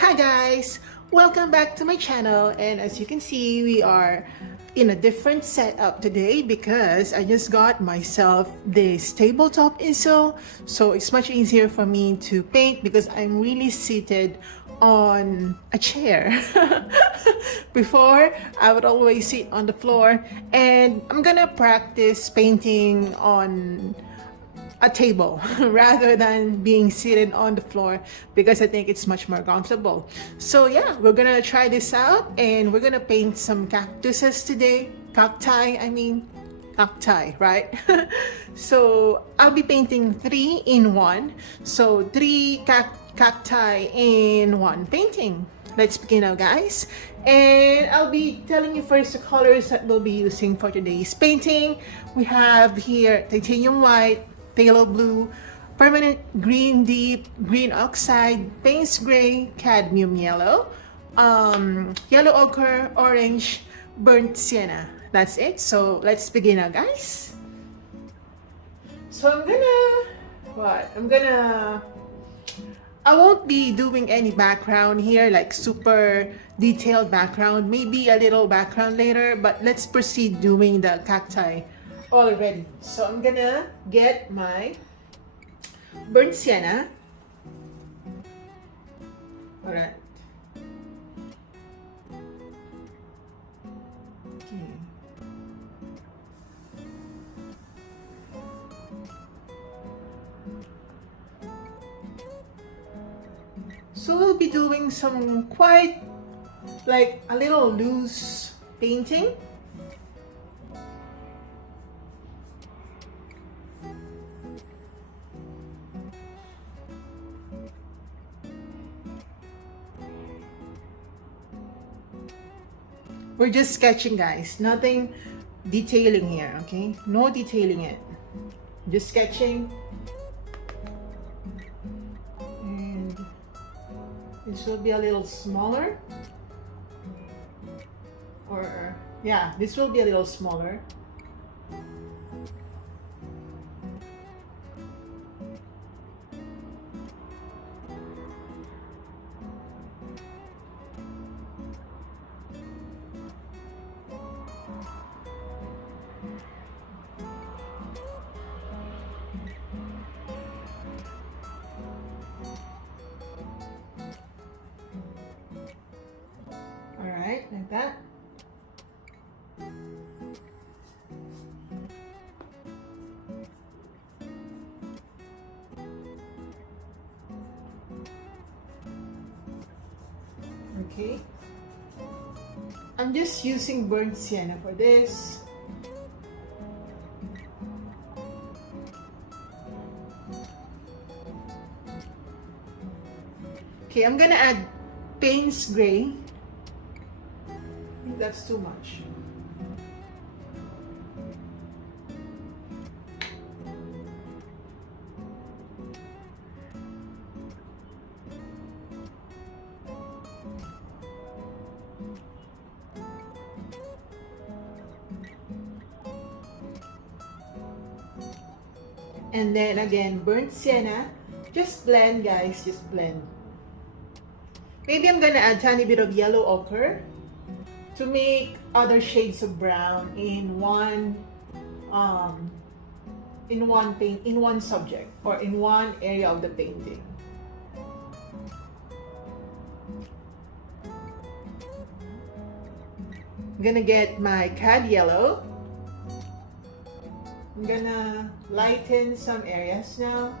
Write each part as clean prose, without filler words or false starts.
Hi guys! Welcome back to my channel, and as you can see, we are in a different setup today because I just got myself this tabletop easel, so it's much easier for me to paint because I'm really seated on a chair. Before, I would always sit on the floor, and I'm gonna practice painting on a table rather than being seated on the floor because I think it's much more comfortable. So yeah, we're gonna try this out and we're gonna paint some cactuses today. Cacti, right? So I'll be painting 3 in 1. So three cacti in one painting. Let's begin now, guys. And I'll be telling you first the colors that we'll be using for today's painting. We have here titanium white, phthalo blue, permanent green deep, green oxide, Peynes gray, cadmium yellow, yellow ochre, orange, burnt sienna. That's it. So let's begin now, guys. So I won't be doing any background here, like super detailed background, maybe a little background later, but let's proceed doing the cacti already. So I'm gonna get my burnt sienna. All right. Okay. So we'll be doing some quite like a little loose painting. We're just sketching, guys. Nothing detailing here, okay? No detailing it. Just sketching. And this will be a little smaller. Or, yeah, this will be a little smaller. Alright, like that. Okay. I'm just using burnt sienna for this. Okay, I'm gonna add Peynes gray. I think that's too much. And then again, burnt sienna. Just blend, guys, just blend. Maybe I'm gonna add a tiny bit of yellow ochre to make other shades of brown in one subject or in one area of the painting. I'm gonna get my cad yellow. I'm gonna lighten some areas now.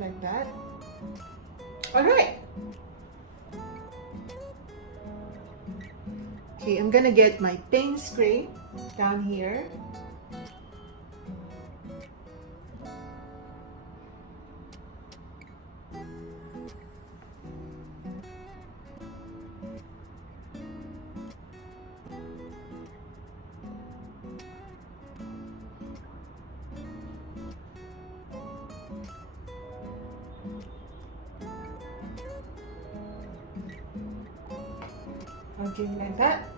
Like that. All right. Okay, I'm gonna get my Peynes gray down here. Okay, like that.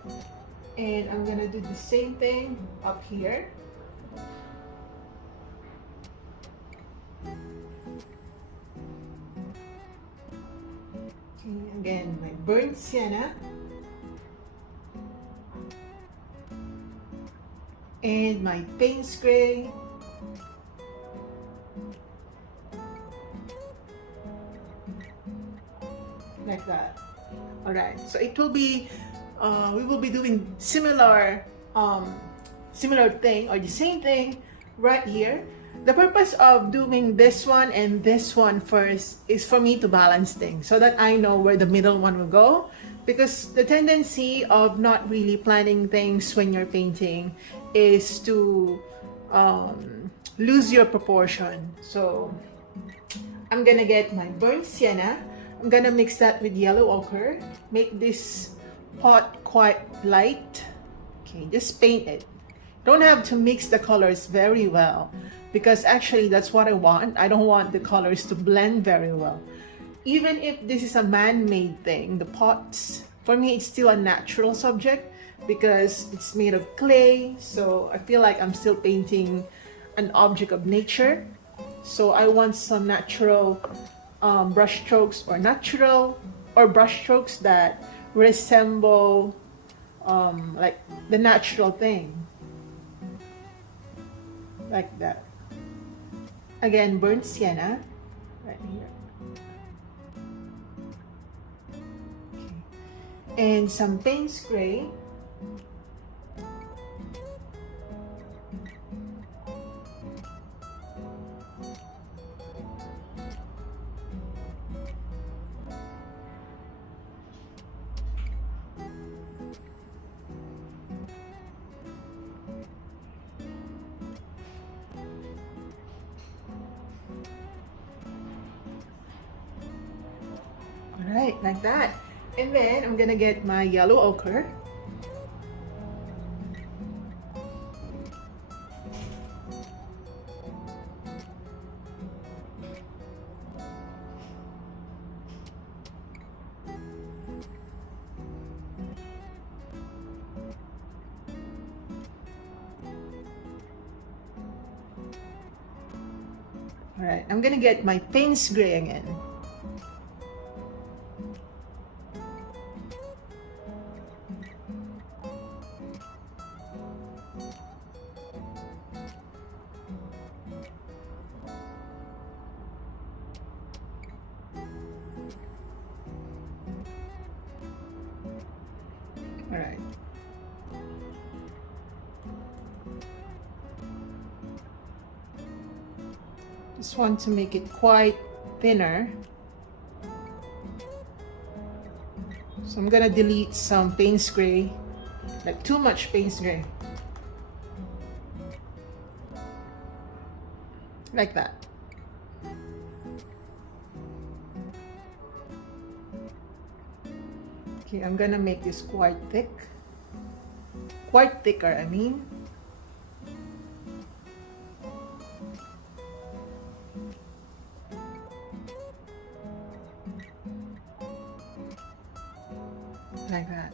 And I'm gonna do the same thing up here. Okay, again, my burnt sienna. And my Peynes gray. Like that. Alright, so it will be, we will be doing similar thing or the same thing right here. The purpose of doing this one and this one first is for me to balance things so that I know where the middle one will go, because the tendency of not really planning things when you're painting is to lose your proportion. So I'm gonna get my burnt sienna. I'm gonna mix that with yellow ochre, make this pot quite light. Okay, just paint it. Don't have to mix the colors very well, because actually that's what I want. I don't want the colors to blend very well. Even if this is a man-made thing, the pots, for me it's still a natural subject because it's made of clay, so I feel like I'm still painting an object of nature. So I want some natural brush strokes or brush strokes that resemble like the natural thing, like that. Again, burnt sienna right here. Okay. And some Peynes gray. Alright, like that. And then I'm gonna get my yellow ochre. Alright, I'm gonna get my Peynes gray again. Alright. Just want to make it quite thinner. So I'm gonna delete some Peynes gray, like too much Peynes gray. Like that. Okay, I'm gonna make this quite thick. Quite thicker, I mean. Like that.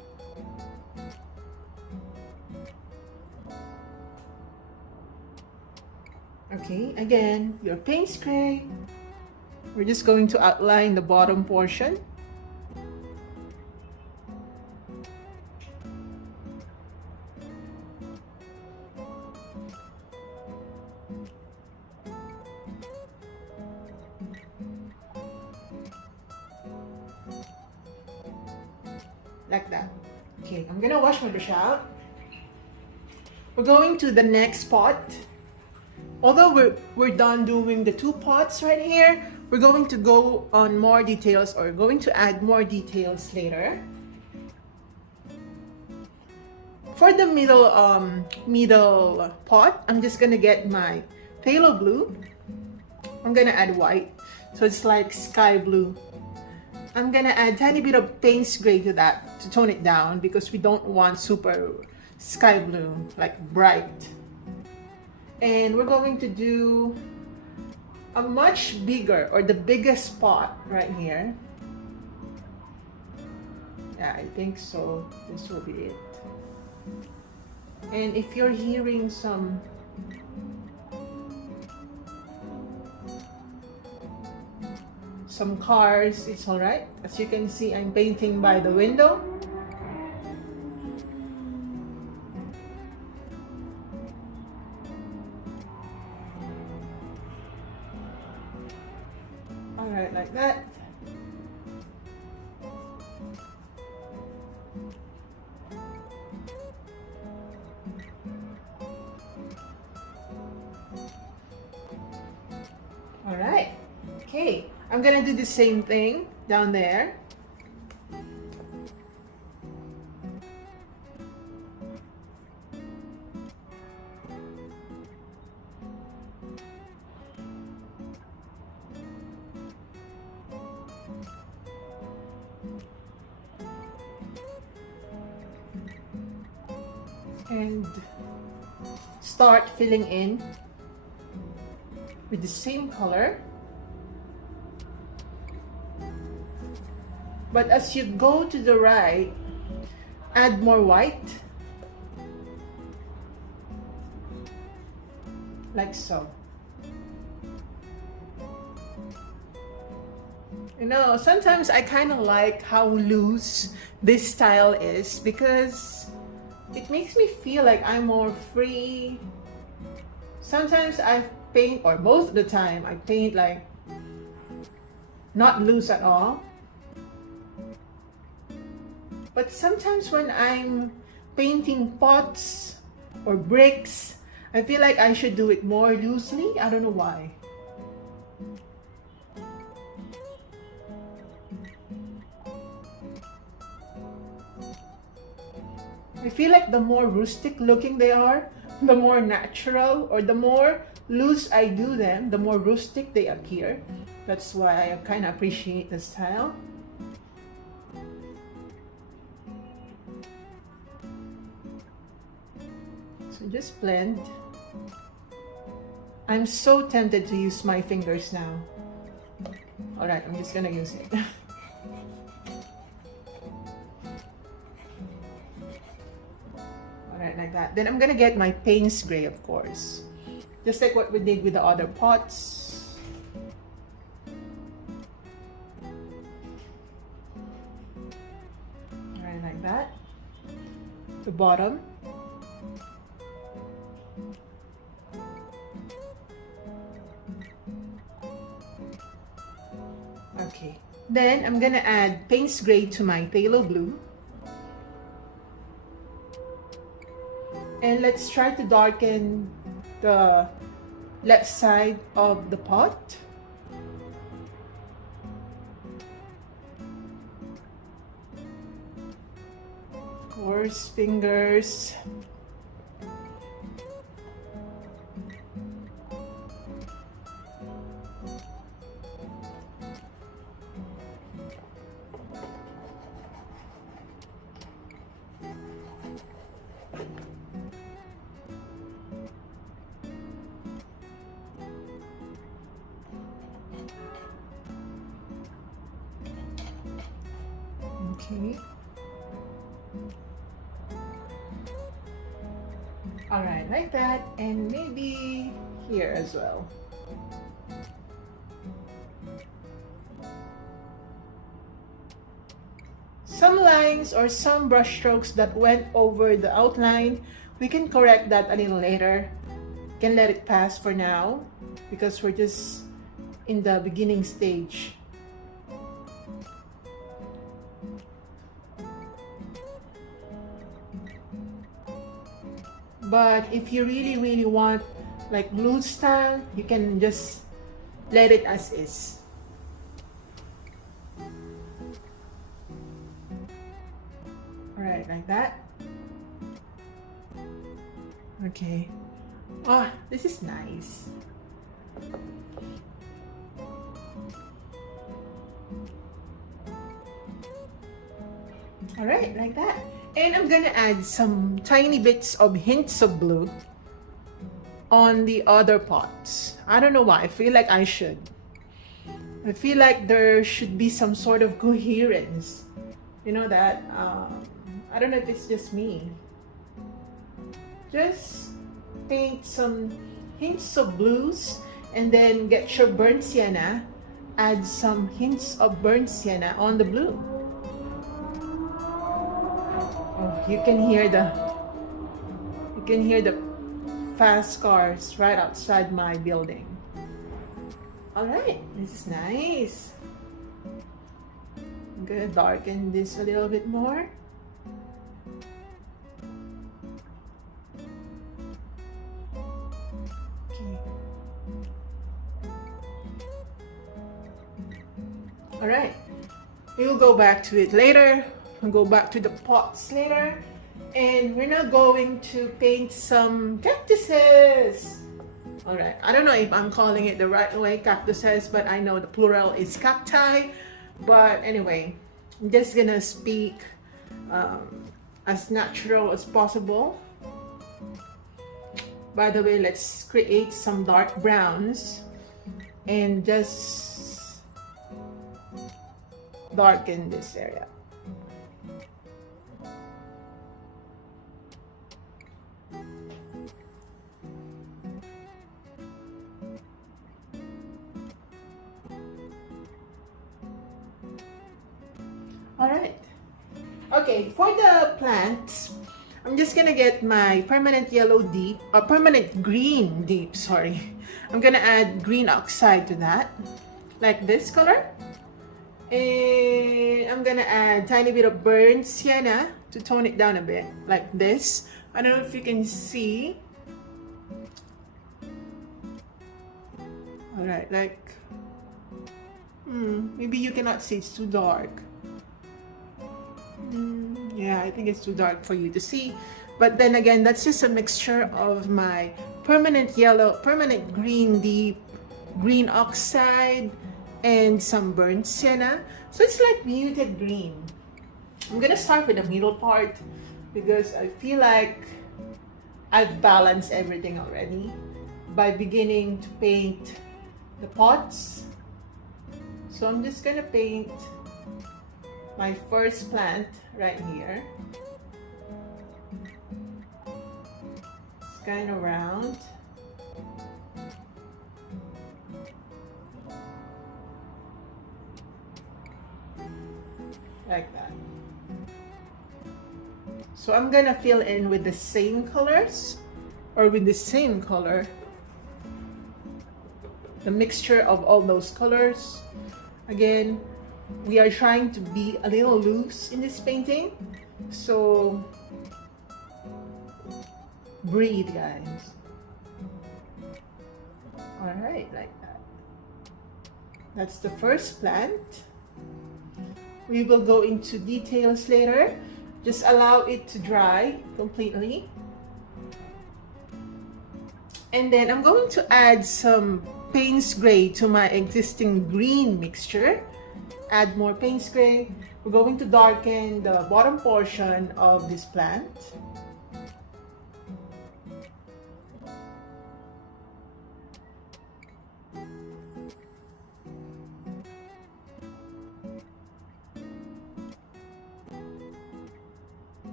Okay, again, your Peynes gray. We're just going to outline the bottom portion. Like that. Okay, I'm gonna wash my brush out. We're going to the next pot. Although we're done doing the two pots right here, we're going to go on more details, or going to add more details later. For the middle pot, I'm just gonna get my phthalo blue. I'm gonna add white, so it's like sky blue. I'm gonna add a tiny bit of Peynes gray to that to tone it down, because we don't want super sky blue, like bright. And we're going to do a much bigger, or the biggest pot right here. Yeah, I think so. This will be it. And if you're hearing some cars, it's all right. As you can see, I'm painting by the window. All right, like that. All right. Okay. I'm gonna do the same thing down there. And start filling in with the same color. But as you go to the right, add more white. Like so. You know, sometimes I kind of like how loose this style is because it makes me feel like I'm more free. Sometimes I paint, or most of the time, I paint like not loose at all. But sometimes when I'm painting pots or bricks, I feel like I should do it more loosely. I don't know why. I feel like the more rustic looking they are, the more natural, or the more loose I do them, the more rustic they appear. That's why I kind of appreciate the style. So just blend. I'm so tempted to use my fingers now. All right, I'm just gonna use it. All right, like that. Then I'm gonna get my Peynes gray, of course. Just like what we did with the other pots. All right, like that. The bottom. Okay, then I'm gonna add Peynes gray to my phthalo blue. And let's try to darken the left side of the pot. Of course, fingers. Okay. All right, like that, and maybe here as well. Some lines or some brush strokes that went over the outline, we can correct that a little later. Can let it pass for now because we're just in the beginning stage. But if you really want like loose style, you can just let it as is. All right, like that. Okay. Oh, this is nice. All right, like that. And I'm gonna add some tiny bits of hints of blue on the other pots. I don't know why, I feel like I should. I feel like there should be some sort of coherence You know that? I don't know if it's just me. Just paint some hints of blues and then get your burnt sienna. Add some hints of burnt sienna on the blue. Oh, you can hear the fast cars right outside my building. All right, this is nice. I'm gonna darken this a little bit more. All right, we'll go back to it later. We'll go back to the pots later. And we're now going to paint some cactuses. All right, I don't know if I'm calling it the right way, cactuses, but I know the plural is cacti. But anyway, I'm just gonna speak as natural as possible. By the way, let's create some dark browns and just darken this area. All right. Okay, for the plants, I'm just gonna get my permanent yellow deep, or permanent green deep, sorry. I'm gonna add green oxide to that, like this color. And I'm gonna add tiny bit of burnt sienna to tone it down a bit, like this. I don't know if you can see. All right, like, maybe you cannot see, it's too dark. Yeah, I think it's too dark for you to see. But then again, that's just a mixture of my permanent yellow, permanent green deep, green oxide, and some burnt sienna. So it's like muted green. I'm gonna start with the middle part because I feel like I've balanced everything already by beginning to paint the pots. So I'm just gonna paint my first plant right here. It's kind of round. Like that. So I'm gonna fill in with the same colors, or with the same color, the mixture of all those colors. Again, we are trying to be a little loose in this painting, so breathe, guys. All right, like that. That's the first plant. We will go into details later. Just allow it to dry completely. And then I'm going to add some Peynes gray to my existing green mixture. Add more Peynes gray. We're going to darken the bottom portion of this plant.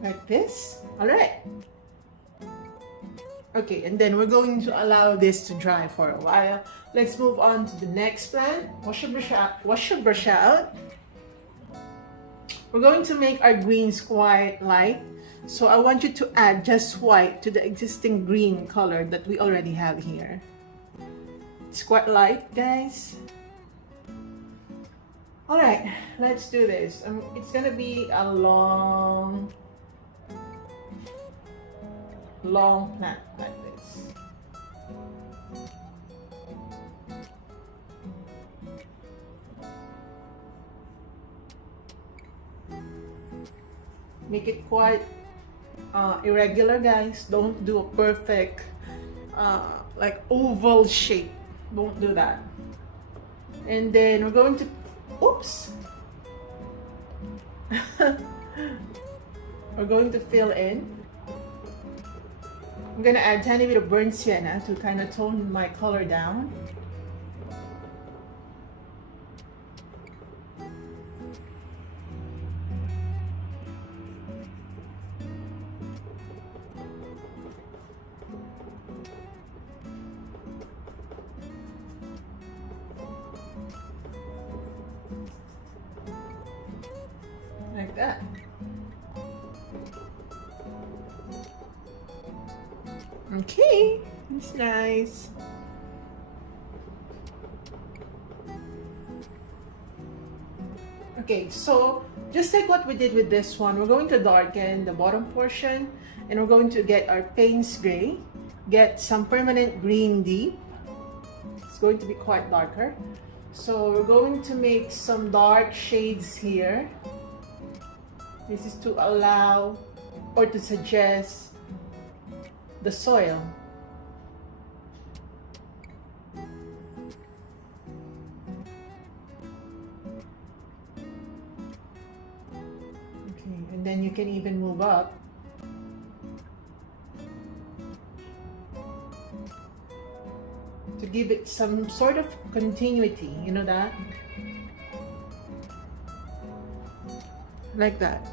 Like this. All right. Okay, and then we're going to allow this to dry for a while. Let's move on to the next plant. Wash your brush out. Wash your brush out. We're going to make our greens quite light. So I want you to add just white to the existing green color that we already have here. It's quite light, guys. All right, let's do this. It's gonna be a long plant like this. Make it quite irregular, guys. Don't do a perfect like oval shape. Don't do that. And then we're going to, oops. We're going to fill in. I'm gonna add a tiny bit of burnt sienna to kind of tone my color down. like that. Okay, it's nice. Okay, so just like what we did with this one, we're going to darken the bottom portion, and we're going to get our Peynes gray, get some permanent green deep. It's going to be quite darker. So we're going to make some dark shades here. This is to allow or to suggest the soil. Okay, and then you can even move up. To give it some sort of continuity, you know that? Like that.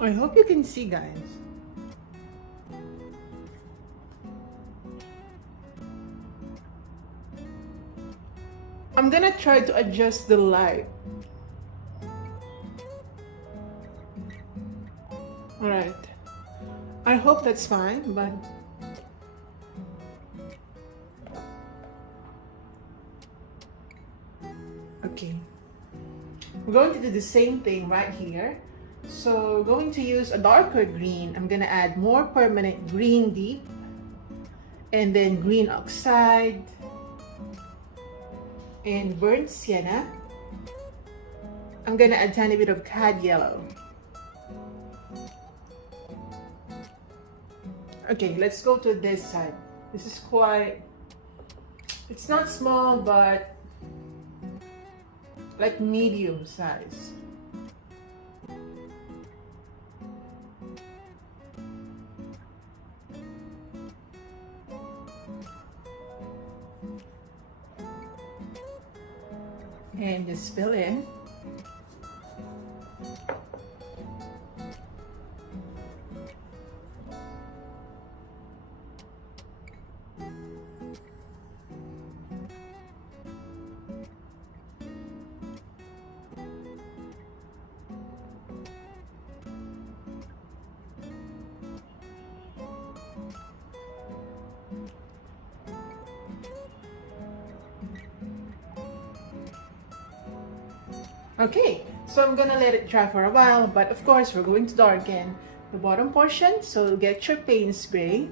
I hope you can see, guys. I'm gonna try to adjust the light. Alright. I hope that's fine, but okay. We're going to do the same thing right here. So we're going to use a darker green. I'm gonna add more permanent green deep, and then green oxide and burnt sienna. I'm gonna add a tiny bit of cad yellow. Okay, let's go to this side. This is quite, it's not small, but like medium size. And just fill in. Okay, so I'm gonna let it dry for a while, but of course we're going to darken the bottom portion, so get your Peynes gray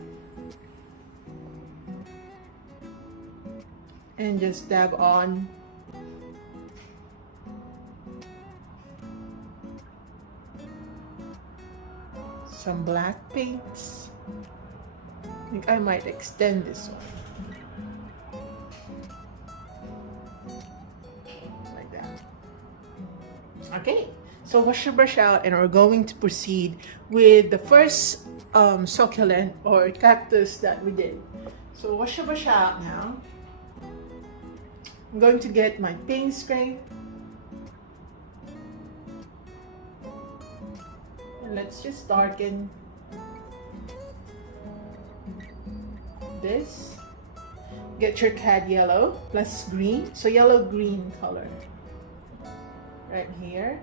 and just dab on some black paints. I think I might extend this one. Okay, so wash your brush out, and we're going to proceed with the first succulent or cactus that we did. So wash your brush out now. I'm going to get my Peynes gray. And let's just darken this. Get your cad yellow plus green, so yellow green color. Right here.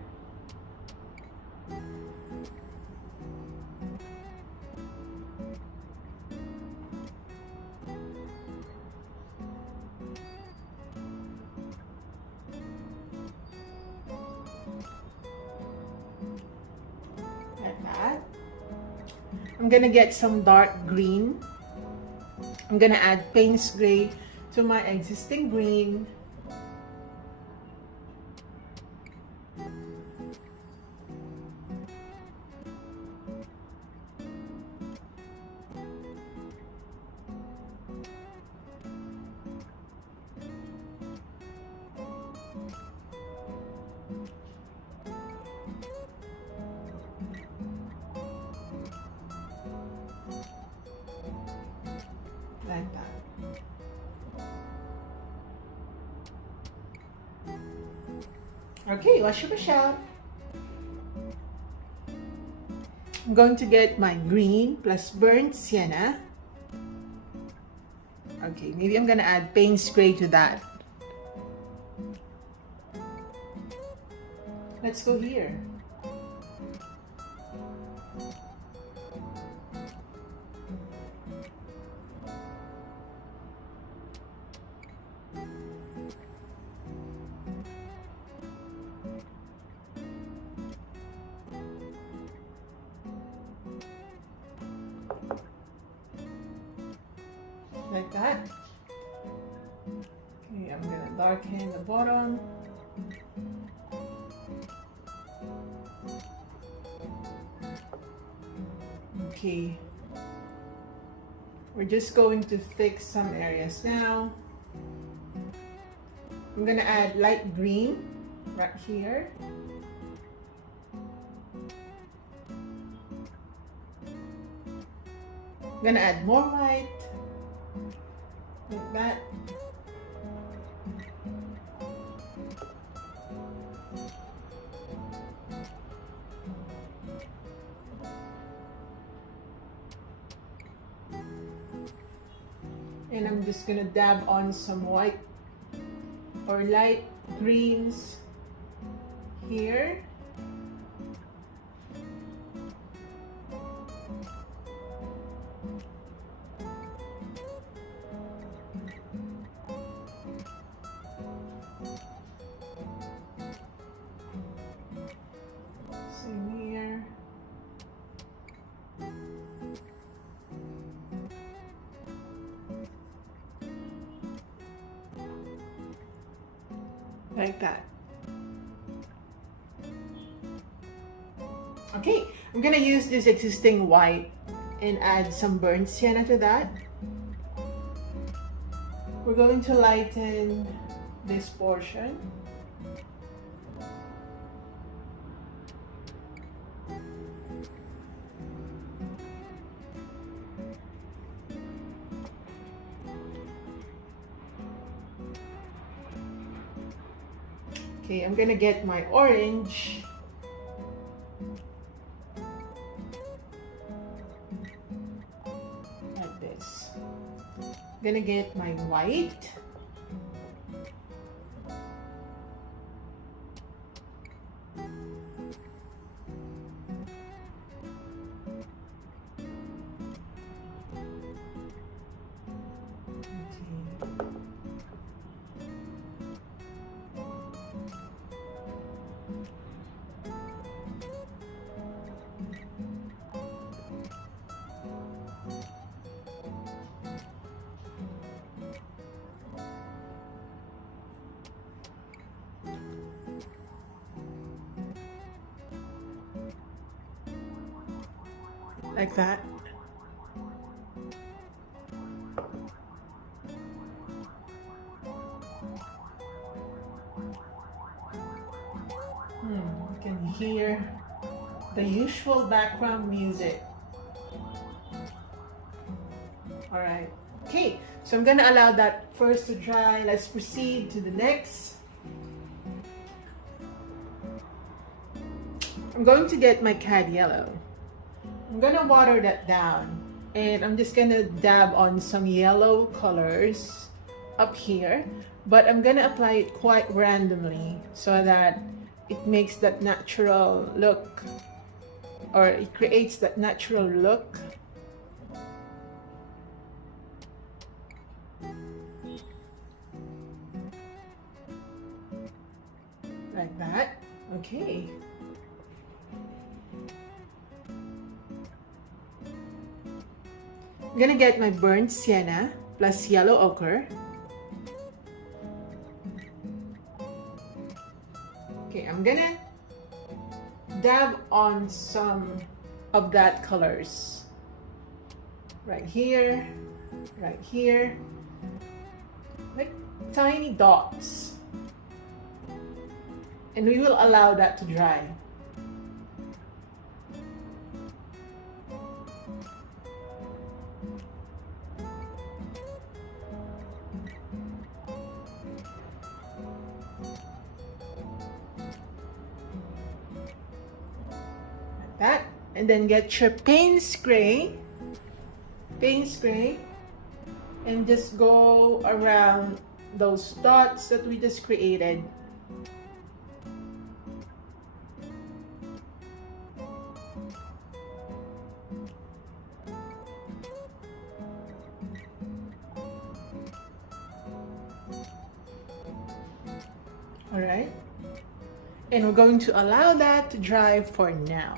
Like that. I'm gonna get some dark green. I'm gonna add Peynes gray to my existing green. Like that. Okay, wash your brush out. I'm going to get my green plus burnt sienna. Okay, maybe I'm gonna add Peynes gray to that. Let's go here. Like that. Okay, I'm gonna darken the bottom. Okay, we're just going to fix some areas now. I'm gonna add light green right here. I'm gonna add more white, like that. And I'm just gonna dab on some white or light greens here. Same here. Like that. Okay, I'm gonna use this existing white and add some burnt sienna to that. We're going to lighten this portion. Okay, I'm gonna get my orange. Like this. I'm gonna get my white. Like that. You can hear the usual background music. All right. Okay, so I'm gonna allow that first to dry. Let's proceed to the next. I'm going to get my cad yellow. I'm gonna water that down, and I'm just gonna dab on some yellow colors up here, but I'm gonna apply it quite randomly so that it makes that natural look, or it creates that natural look. Like that. Okay. I'm gonna get my burnt sienna plus yellow ochre. Okay, I'm gonna dab on some of that colors. Right here, like tiny dots. And we will allow that to dry. That, and then get your Peynes gray, and just go around those dots that we just created. All right, and we're going to allow that to dry for now.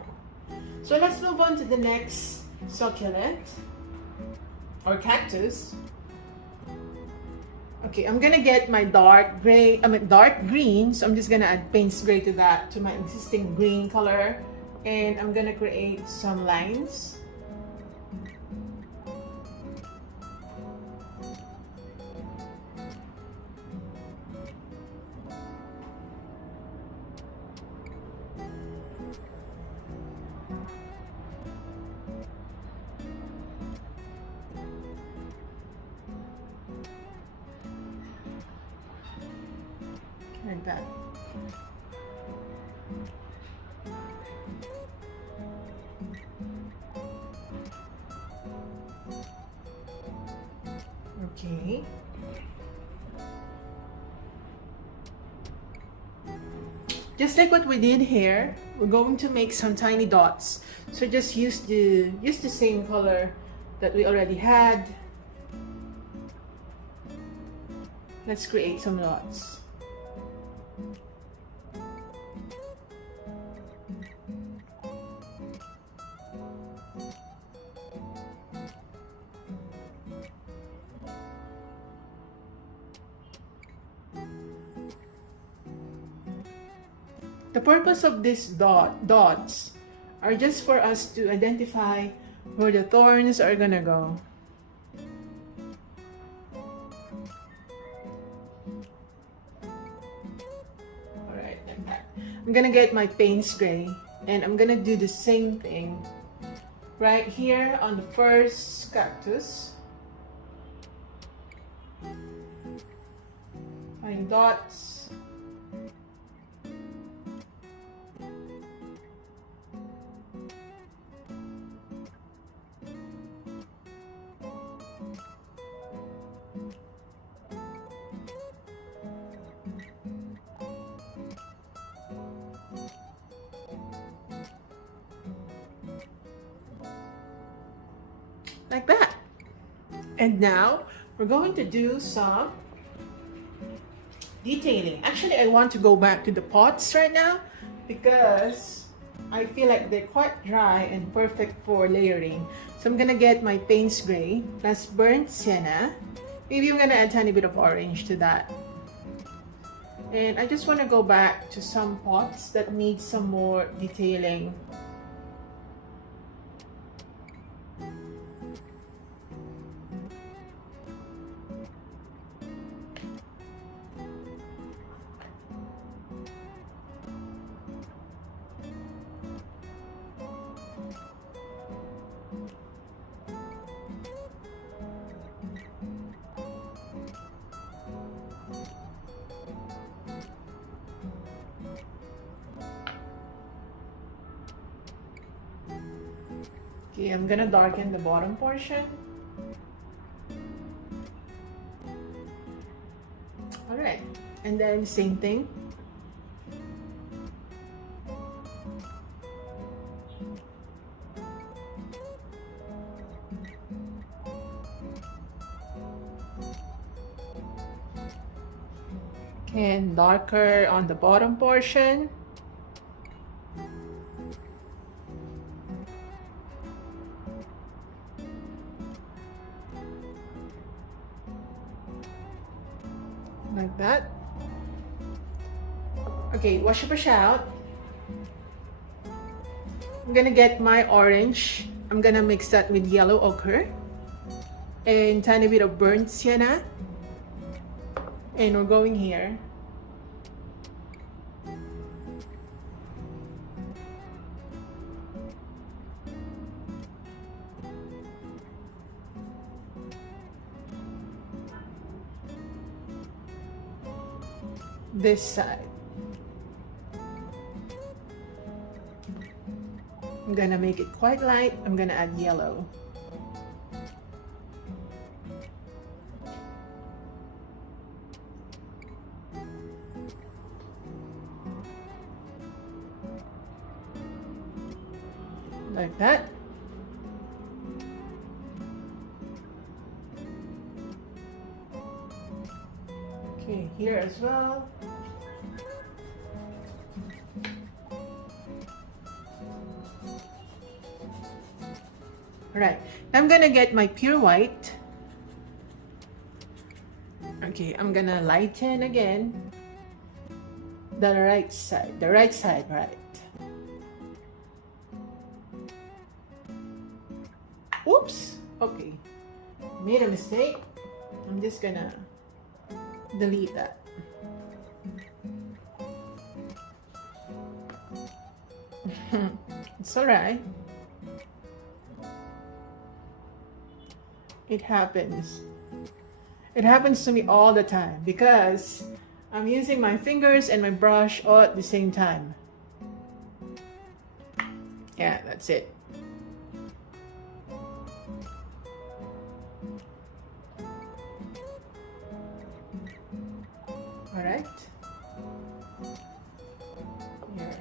So let's move on to the next succulent or cactus. Okay, I'm gonna get my dark green, so I'm just gonna add Peynes gray to that, to my existing green color, and I'm gonna create some lines. Like that. Okay. Just like what we did here, we're going to make some tiny dots. So just use the same color that we already had. Let's create some dots. The purpose of these dots are just for us to identify where the thorns are gonna go. Alright, like that. I'm gonna get my Peynes gray and I'm gonna do the same thing right here on the first cactus. Find dots. Like that. And now we're going to do some detailing. Actually, I want to go back to the pots right now because I feel like they're quite dry and perfect for layering. So I'm gonna get my Peynes gray plus burnt sienna. Maybe I'm gonna add a tiny bit of orange to that. And I just want to go back to some pots that need some more detailing. Okay, I'm gonna darken the bottom portion. Alright, and then same thing. And darker on the bottom portion. Like that. Okay, wash a brush out. I'm gonna get my orange. I'm gonna mix that with yellow ochre and tiny bit of burnt sienna. And we're going here. This side. I'm gonna make it quite light. I'm gonna add yellow. here as well. Alright, I'm gonna get my pure white. Okay, I'm gonna lighten again the right side, right. Oops, okay, made a mistake. I'm just gonna delete that. It's alright. It happens. It happens to me all the time because I'm using my fingers and my brush all at the same time. Yeah, that's it. All right. Here.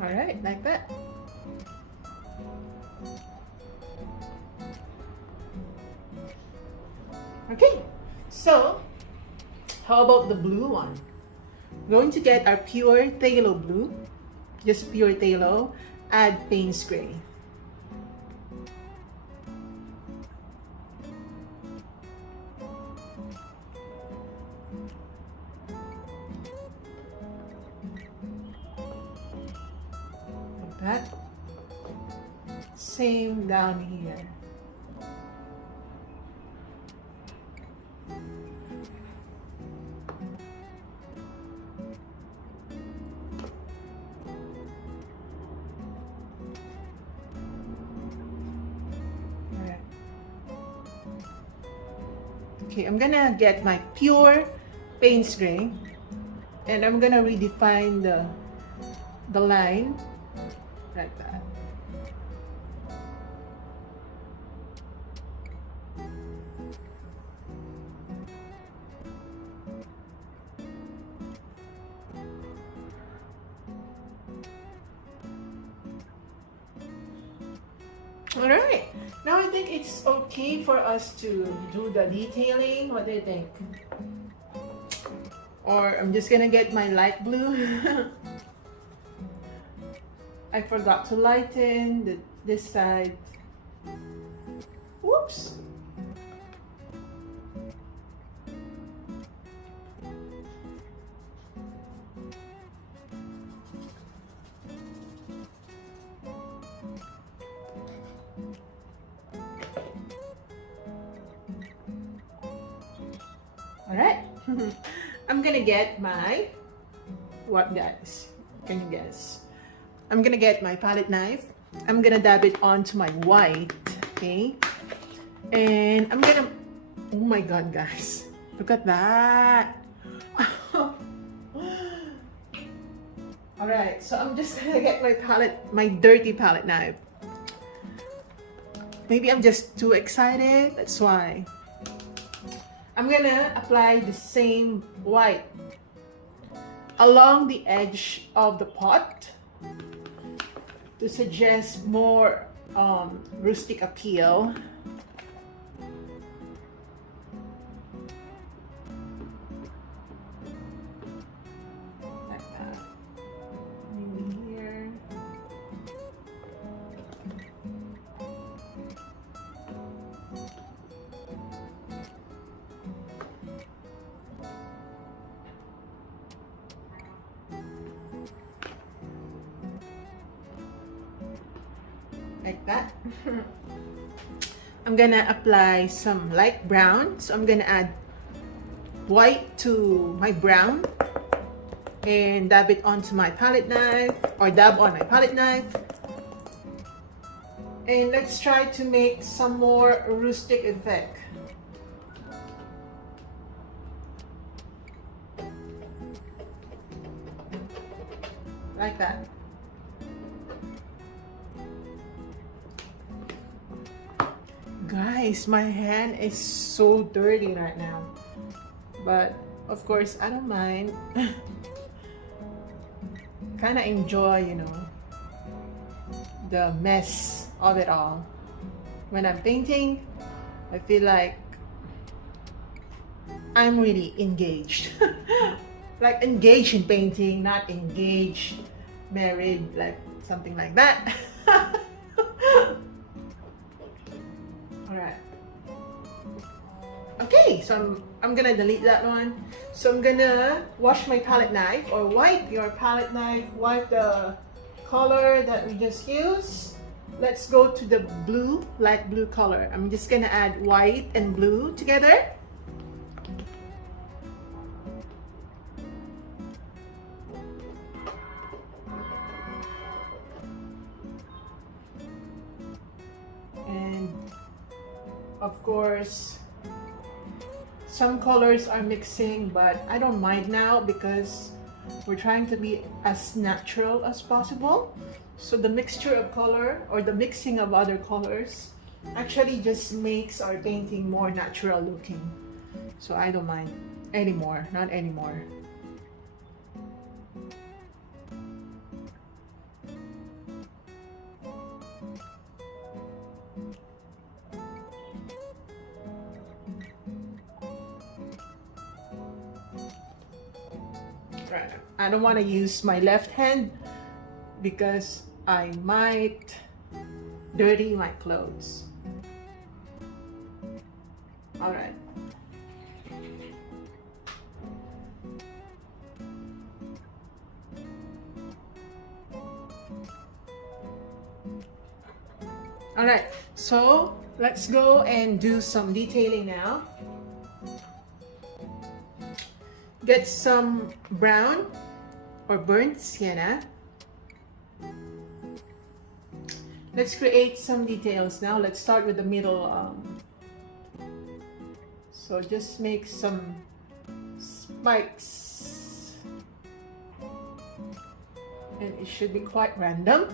All right, like that. Okay, so how about the blue one? We're going to get our pure phthalo blue, just pure phthalo, add Peynes gray. That same down here. Alright. Okay, I'm gonna get my pure Peynes gray and I'm gonna redefine the line like that. All right, now I think it's okay for us to do the detailing. What do you think? Or I'm just gonna get my light blue. I forgot to lighten this side. Whoops. All right. I'm gonna get my, what guys? Can you guess? I'm gonna get my palette knife. I'm gonna dab it onto my white, okay? And I'm gonna, oh my God, guys. Look at that. All right, so I'm just gonna get my dirty palette knife. Maybe I'm just too excited, that's why. I'm gonna apply the same white along the edge of the pot to suggest more rustic appeal. Like that. Maybe here. Like that. I'm gonna apply some light brown, so I'm gonna add white to my brown and dab it onto my palette knife, or dab on my palette knife. And let's try to make some more rustic effect. Like that. guys, my hand is so dirty right now. But of course, I don't mind. Kind of enjoy, you know, the mess of it all. When I'm painting, I feel like I'm really engaged. Like engaged in painting, not engaged, married, like something like that. Alright. Okay, so I'm gonna delete that one. So I'm gonna wash my palette knife, or wipe your palette knife, wipe the color that we just used. Let's go to the blue, light blue color. I'm just gonna add white and blue together. And of course, some colors are mixing, but I don't mind now because we're trying to be as natural as possible. So the mixture of color, or the mixing of other colors, actually just makes our painting more natural looking. So I don't mind anymore, not anymore. Right. I don't want to use my left hand because I might dirty my clothes. All right. All right, so let's go and do some detailing now. Get some brown or burnt sienna. Let's create some details now. Let's start with the middle. So just make some spikes. And it should be quite random.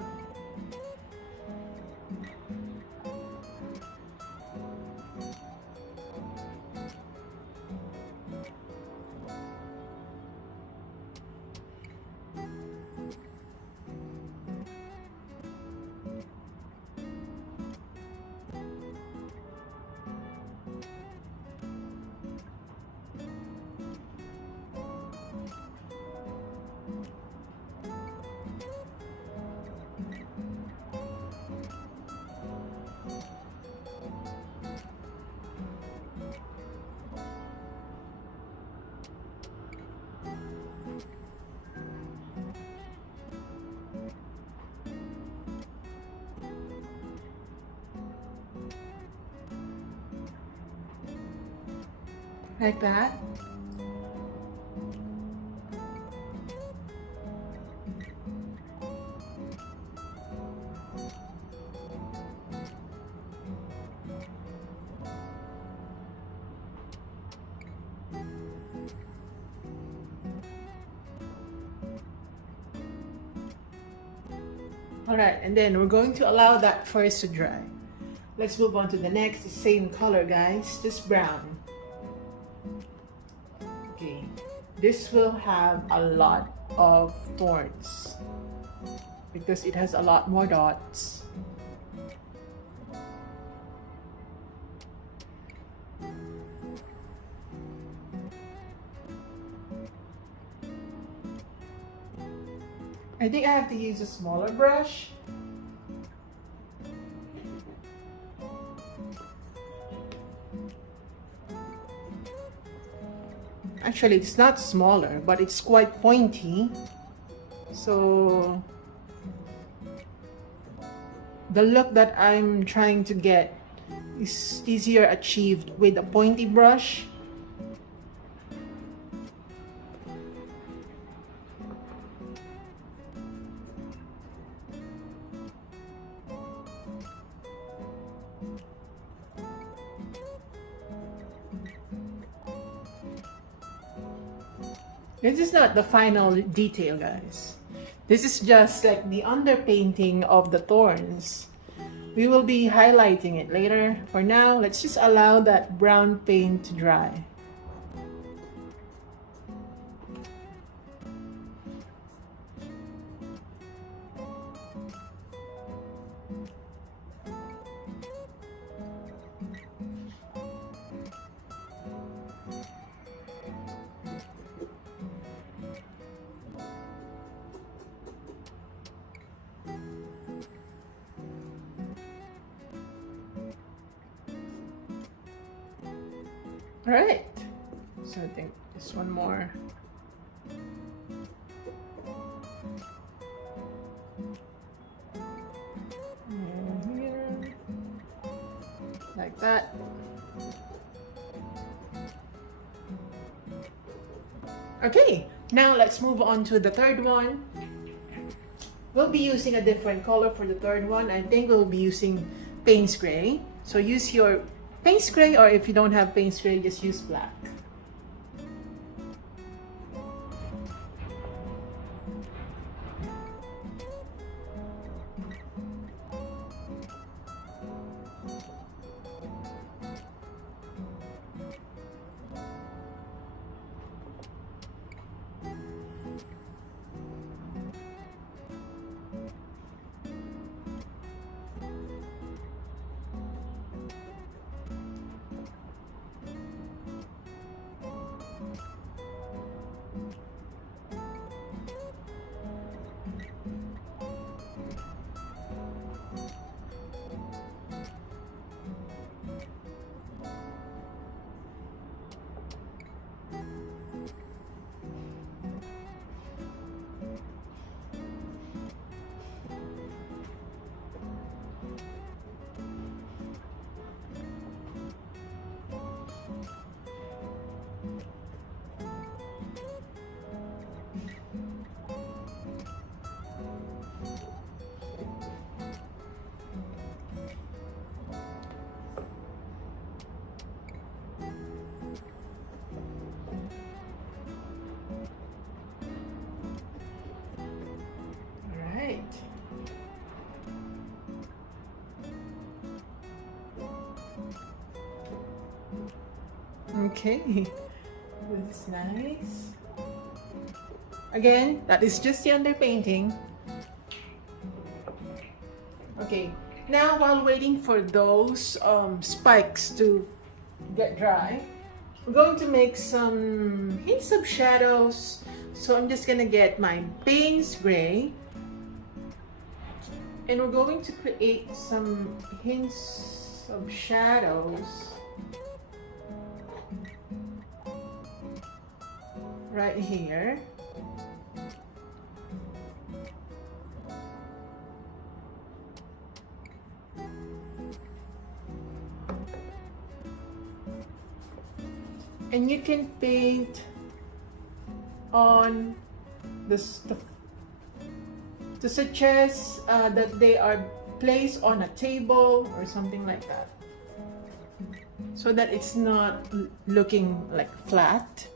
Like that. All right, and then we're going to allow that first to dry. Let's move on to the next, same color, guys, just brown. Okay, this will have a lot of thorns because it has a lot more dots. I think I have to use a smaller brush. Actually, it's not smaller, but it's quite pointy. So the look that I'm trying to get is easier achieved with a pointy brush. This is not the final detail, guys. This is just like the underpainting of the thorns. We will be highlighting it later. For now, let's just allow that brown paint to dry. All right, so I think just one more. And here, like that. Okay, now let's move on to the third one. We'll be using a different color for the third one. I think we'll be using Peynes gray. So use your Peynes gray, or if you don't have Peynes gray, just use black. Okay, this is nice. Again, that is just the underpainting. Okay, now while waiting for those spikes to get dry, we're going to make some hints of shadows. So I'm just gonna get my Peynes gray, and we're going to create some hints of shadows right here. And you can paint on the stuff to suggest that they are placed on a table or something like that, so that it's not looking like flat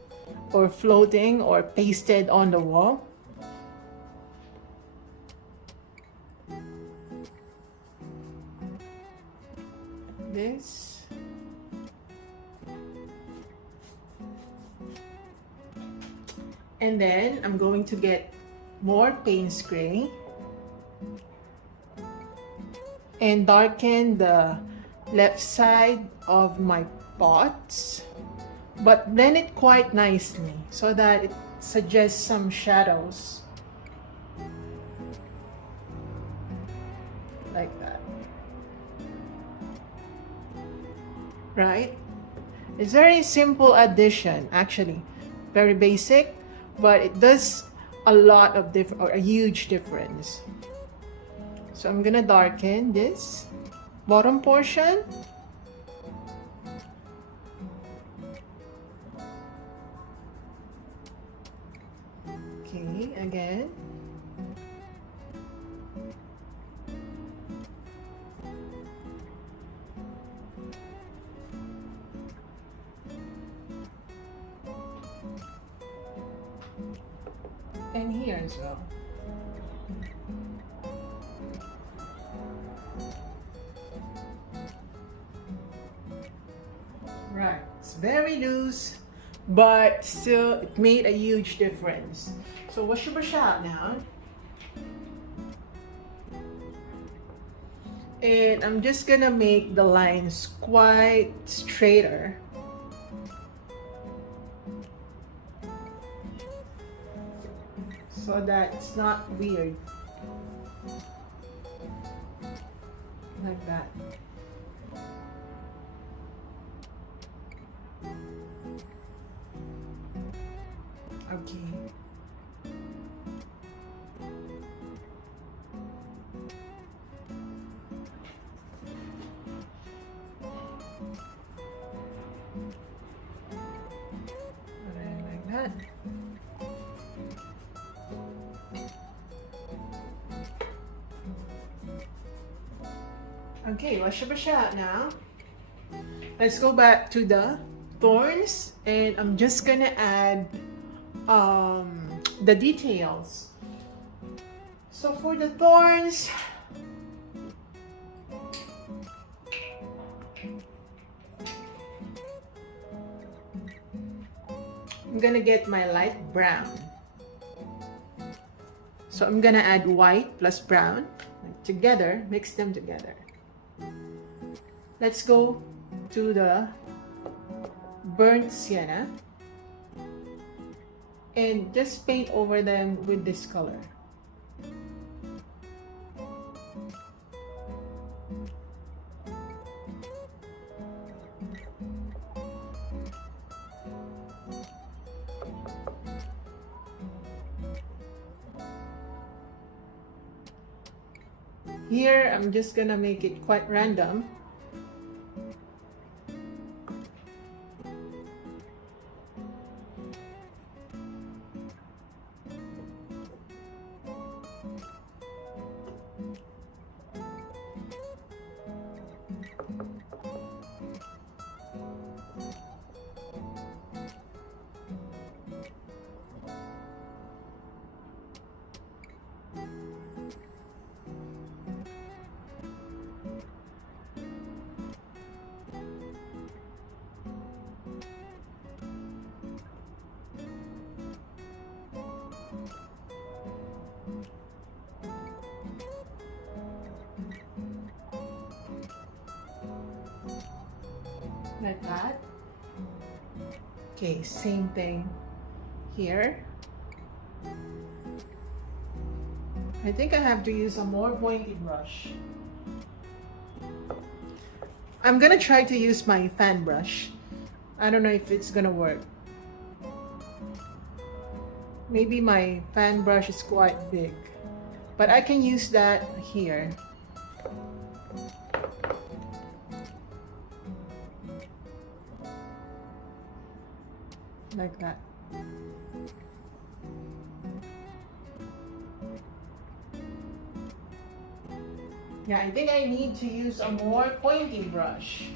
or floating or pasted on the wall. This. And then I'm going to get more Peynes gray and darken the left side of my pots, but blend it quite nicely so that it suggests some shadows like that. Right? It's very simple addition, actually, very basic, but it does a lot of a huge difference. So I'm gonna darken this bottom portion. Okay, again. And here as well. very loose, but still it made a huge difference. So wash your brush out now. And I'm just gonna make the lines quite straighter. So that it's not weird. Like that. Okay. Like that. Okay, wash your brush out now. Let's go back to the thorns, and I'm just gonna add the details. So for the thorns, I'm gonna get my light brown. So I'm gonna add white plus brown together, mix them together. Let's go to the burnt sienna and just paint over them with this color. Here, I'm just gonna make it quite random. Like that. Okay, same thing here. I think I have to use a more pointy brush. I'm gonna try to use my fan brush. I don't know if it's gonna work. Maybe my fan brush is quite big, but I can use that here. Like that. Yeah, I think I need to use a more pointy brush.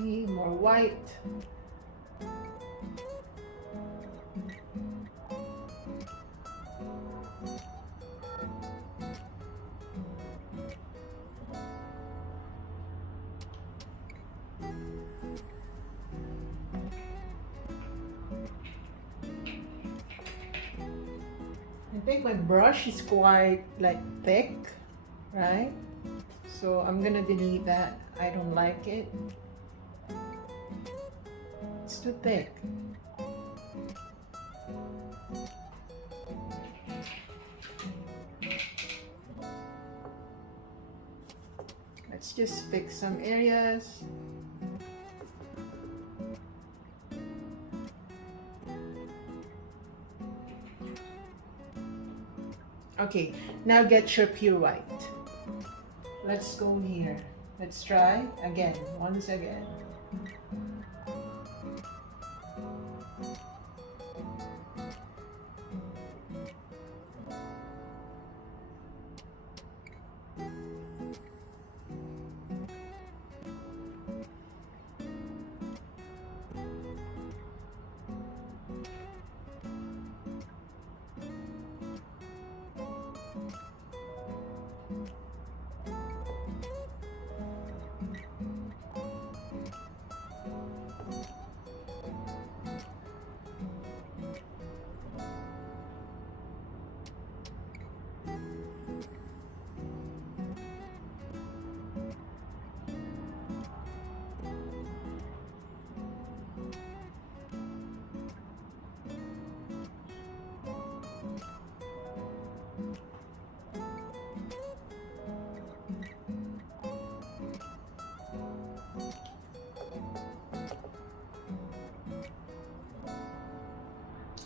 Okay, more white. I think my brush is quite like thick, right? So I'm gonna delete that. I don't like it. It's too thick. Let's just fix some areas. Okay, now get your pure white. Let's go here. Let's try again, once again.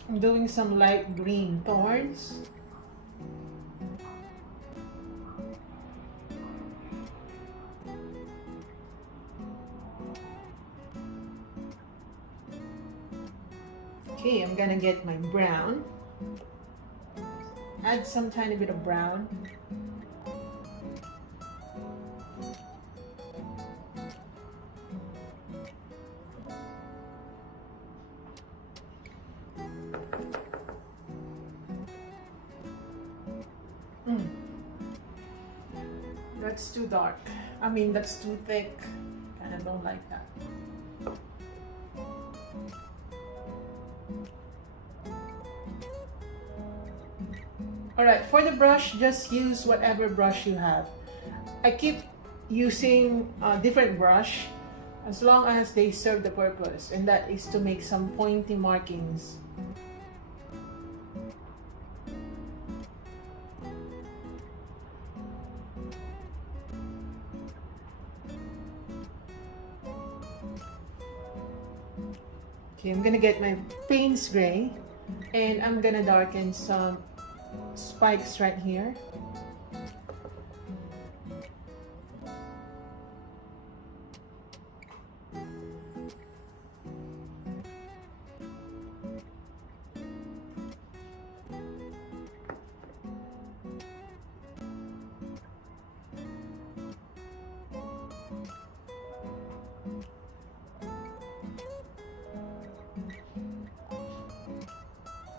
I'm doing some light green thorns. Okay, I'm gonna get my brown. Add some tiny bit of brown. That's too dark. I mean, that's too thick. I don't like that. Alright, for the brush, just use whatever brush you have. I keep using a different brush as long as they serve the purpose, and that is to make some pointy markings. Okay, I'm gonna get my Peynes gray, and I'm gonna darken some spikes right here.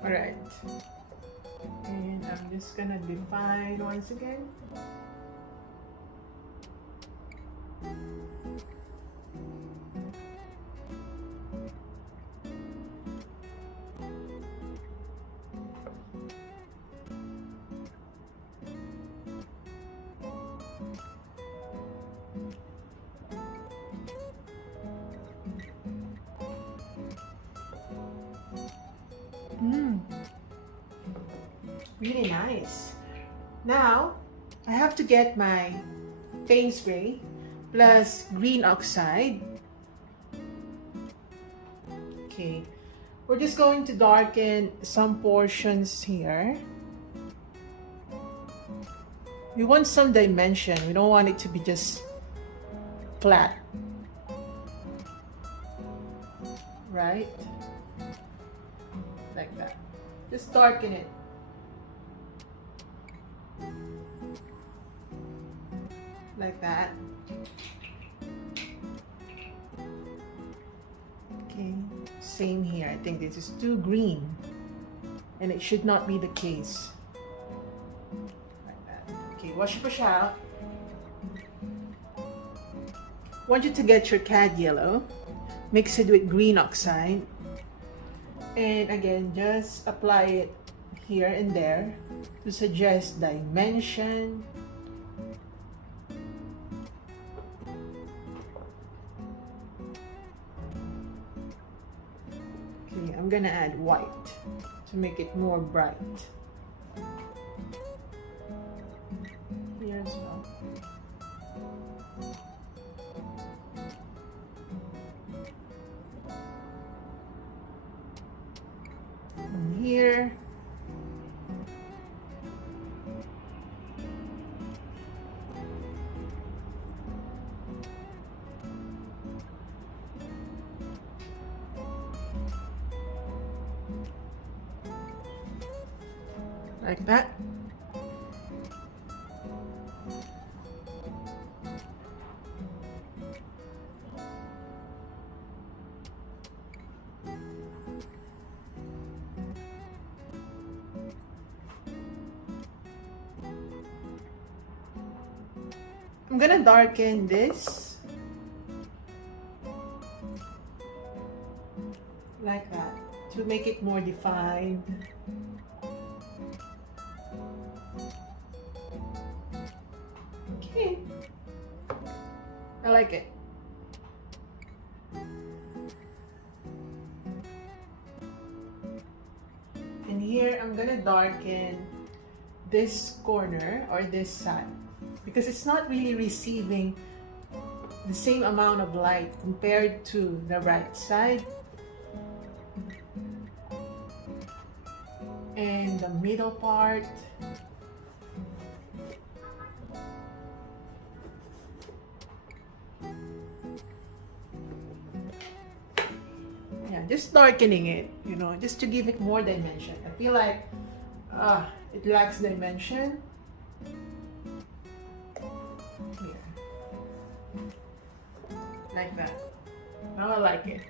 Alright, and I'm just gonna define once again. Really nice. Now, I have to get my Peynes gray plus green oxide. Okay, we're just going to darken some portions here. We want some dimension. We don't want it to be just flat. Right? Like that. Just darken it. Like that. Okay, same here. I think this is too green, and it should not be the case. Like that. Okay, wash your brush out. Want you to get your cad yellow, mix it with green oxide, and again, just apply it here and there to suggest dimension. I'm gonna add white to make it more bright. Here as well. here. Like that. I'm gonna darken this like that to make it more defined. Okay, I like it. And here I'm gonna darken this corner or this side, because it's not really receiving the same amount of light compared to the right side. And the middle part. Yeah, just darkening it, you know, just to give it more dimension. I feel like it lacks dimension. Like that. Now I like it.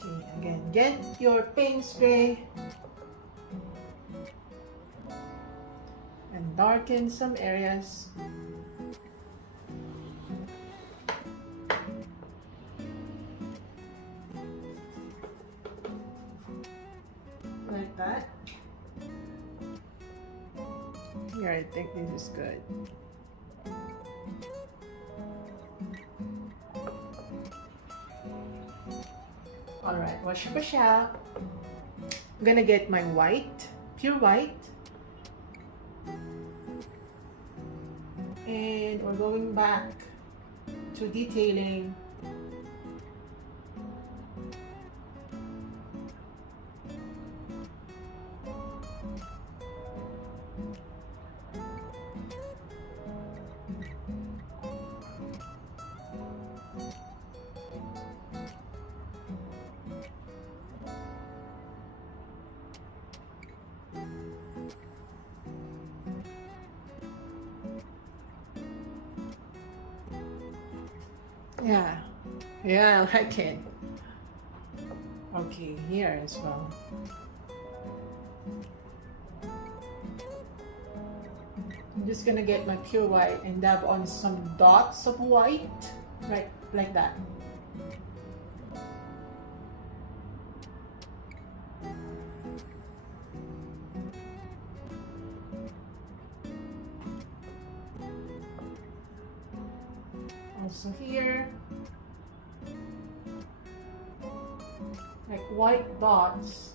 Okay, again, get your Peynes spray and darken some areas. Like that. Here, I think this is good. Alright, wash out. I'm gonna get my white, pure white. And we're going back to detailing. Yeah, I like it. Okay, here as well. I'm just gonna get my pure white and dab on some dots of white, right, like that. Also here, like white dots.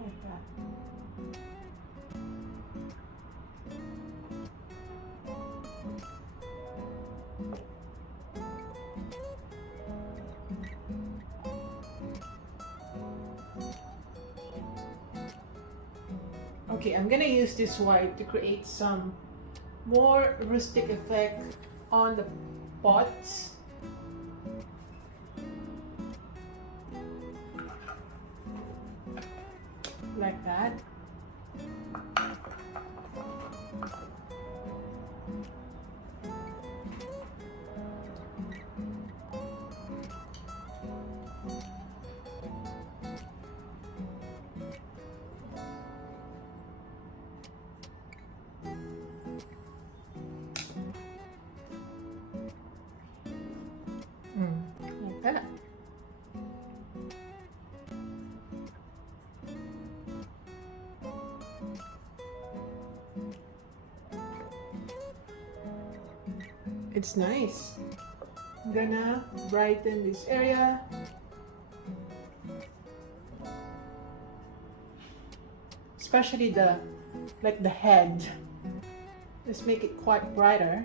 Like that. Okay, I'm gonna use this white to create some more rustic effect on the pots. Like that. Like that. It's nice. gonna brighten this area. Especially the head. Just make it quite brighter.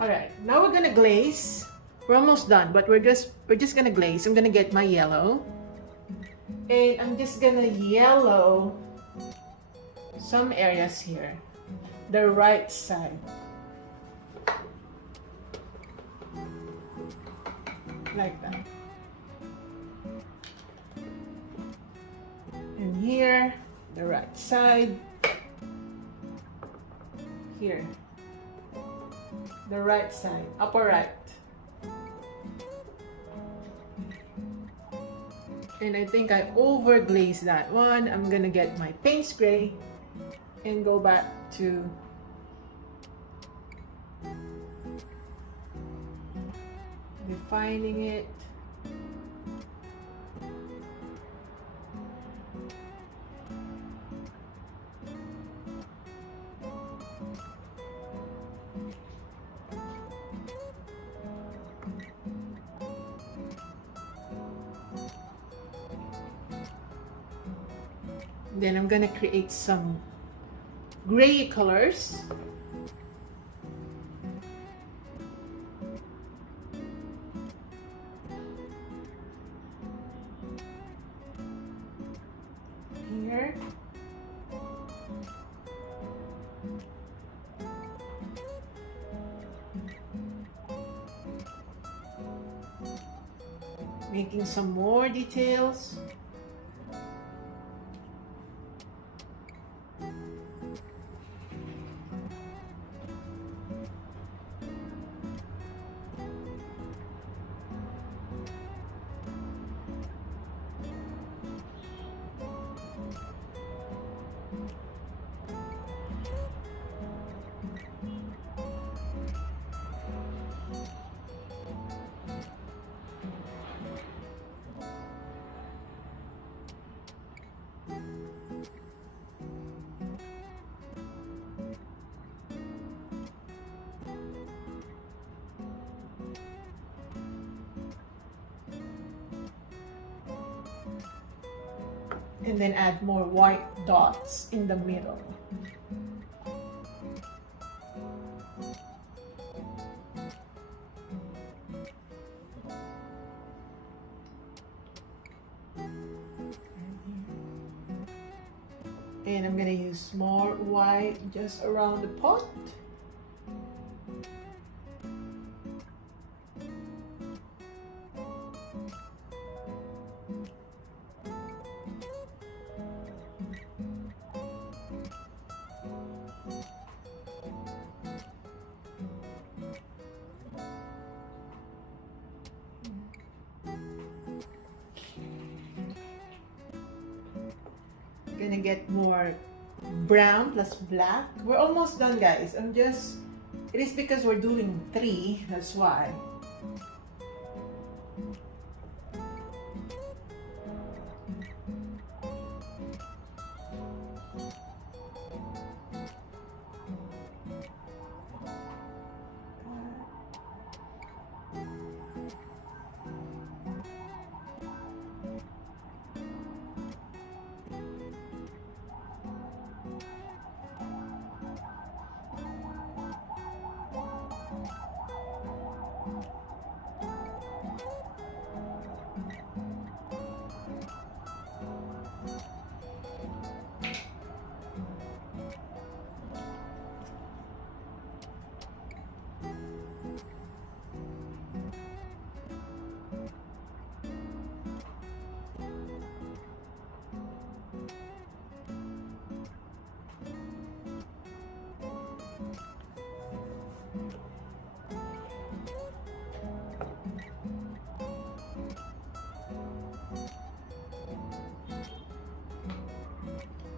Alright, now we're gonna glaze. We're almost done, but we're just gonna glaze. I'm gonna get my yellow. And I'm just gonna yellow some areas here. The right side. Like that. And here, the right side. Here. The right side, upper right. And I think I overglazed that one. I'm gonna get my Peynes gray and go back to defining it. Then I'm gonna create some gray colors. Here. Making some more details. And then add more white dots in the middle. And I'm gonna use more white just around the pot. Gonna get more brown plus black. We're almost done, guys. It is because we're doing 3, that's why.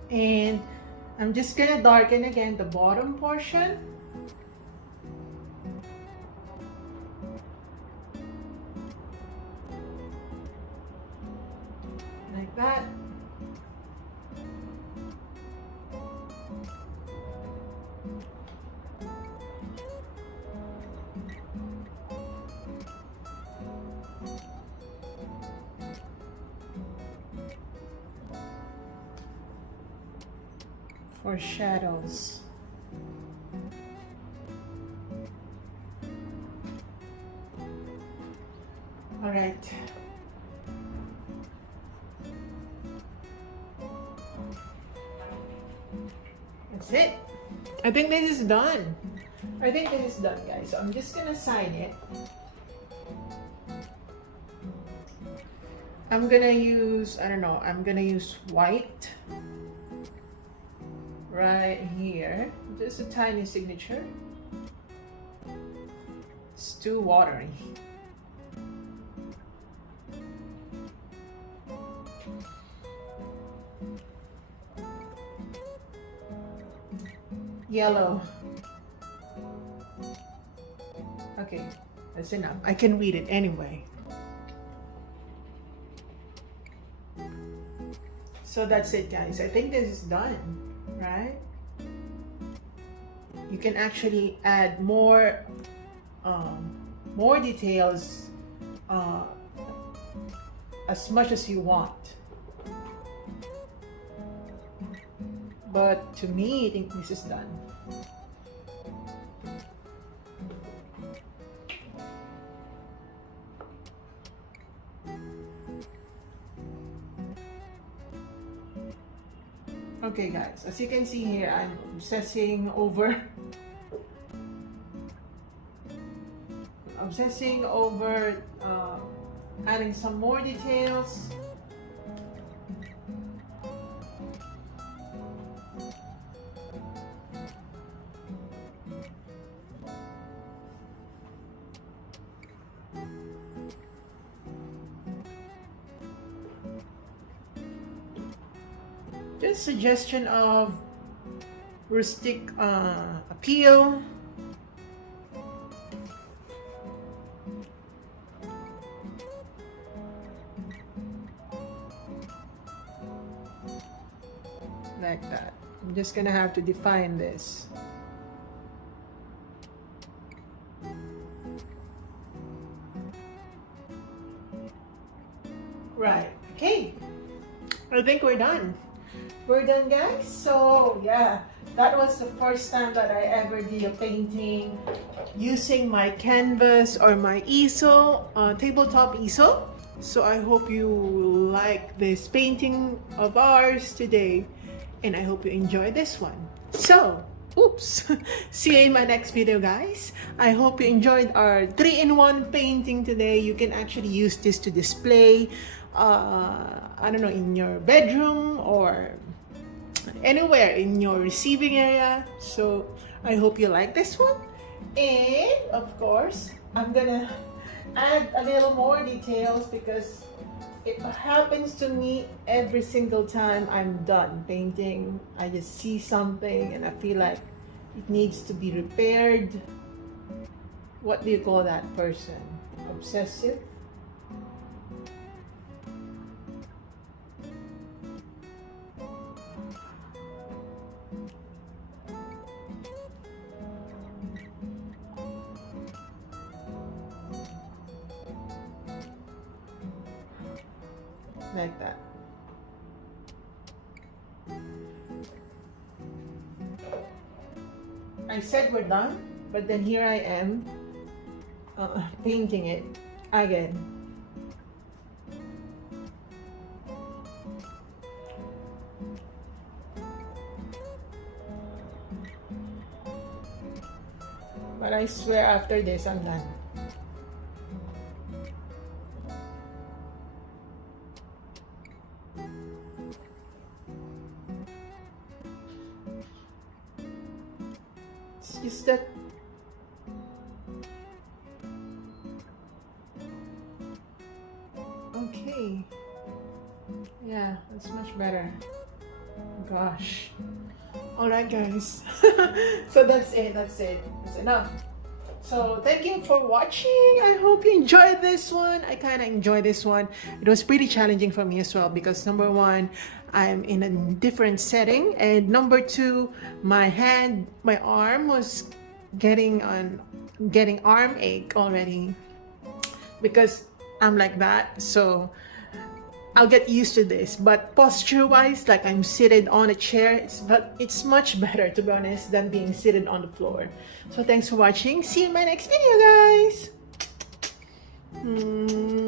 And I'm just gonna darken again the bottom portion. Like that. for shadows. All right. That's it. I think this is done. I think this is done, guys. So I'm just gonna sign it. I'm gonna use, I don't know, I'm gonna use white right here. Just a tiny signature. It's too watery. Yellow. Okay, that's enough. I can read it anyway. So that's it, guys. I think this is done, right? You can actually add more details as much as you want. But to me, I think this is done. Okay guys, as you can see here, I'm obsessing over adding some more details. Just suggestion of rustic appeal. Like that. I'm just gonna have to define this. Right, okay. I think we're done. We're done, guys. So yeah, that was the first time that I ever did a painting using my canvas or my easel, tabletop easel. So I hope you like this painting of ours today, and I hope you enjoy this one. So oops, see you in my next video, guys. I hope you enjoyed our 3-in-1 painting today. You can actually use this to display I don't know, in your bedroom or anywhere in your receiving area. So I hope you like this one, and of course I'm gonna add a little more details because it happens to me every single time I'm done painting. I just see something and I feel like it needs to be repaired. What do you call that person? Obsessive? Like that. I said we're done, but then here I am painting it again. But I swear after this I'm done. It's just that okay. Yeah, that's much better. Gosh. Alright guys. So that's it. That's enough. So thank you for watching. I hope you enjoyed this one. I kind of enjoyed this one. It was pretty challenging for me as well because number one, I'm in a different setting, and number two, my arm was getting arm ache already because I'm like that. So I'll get used to this. But posture-wise, like I'm seated on a chair, it's much better, to be honest, than being seated on the floor. So thanks for watching. See you in my next video, guys.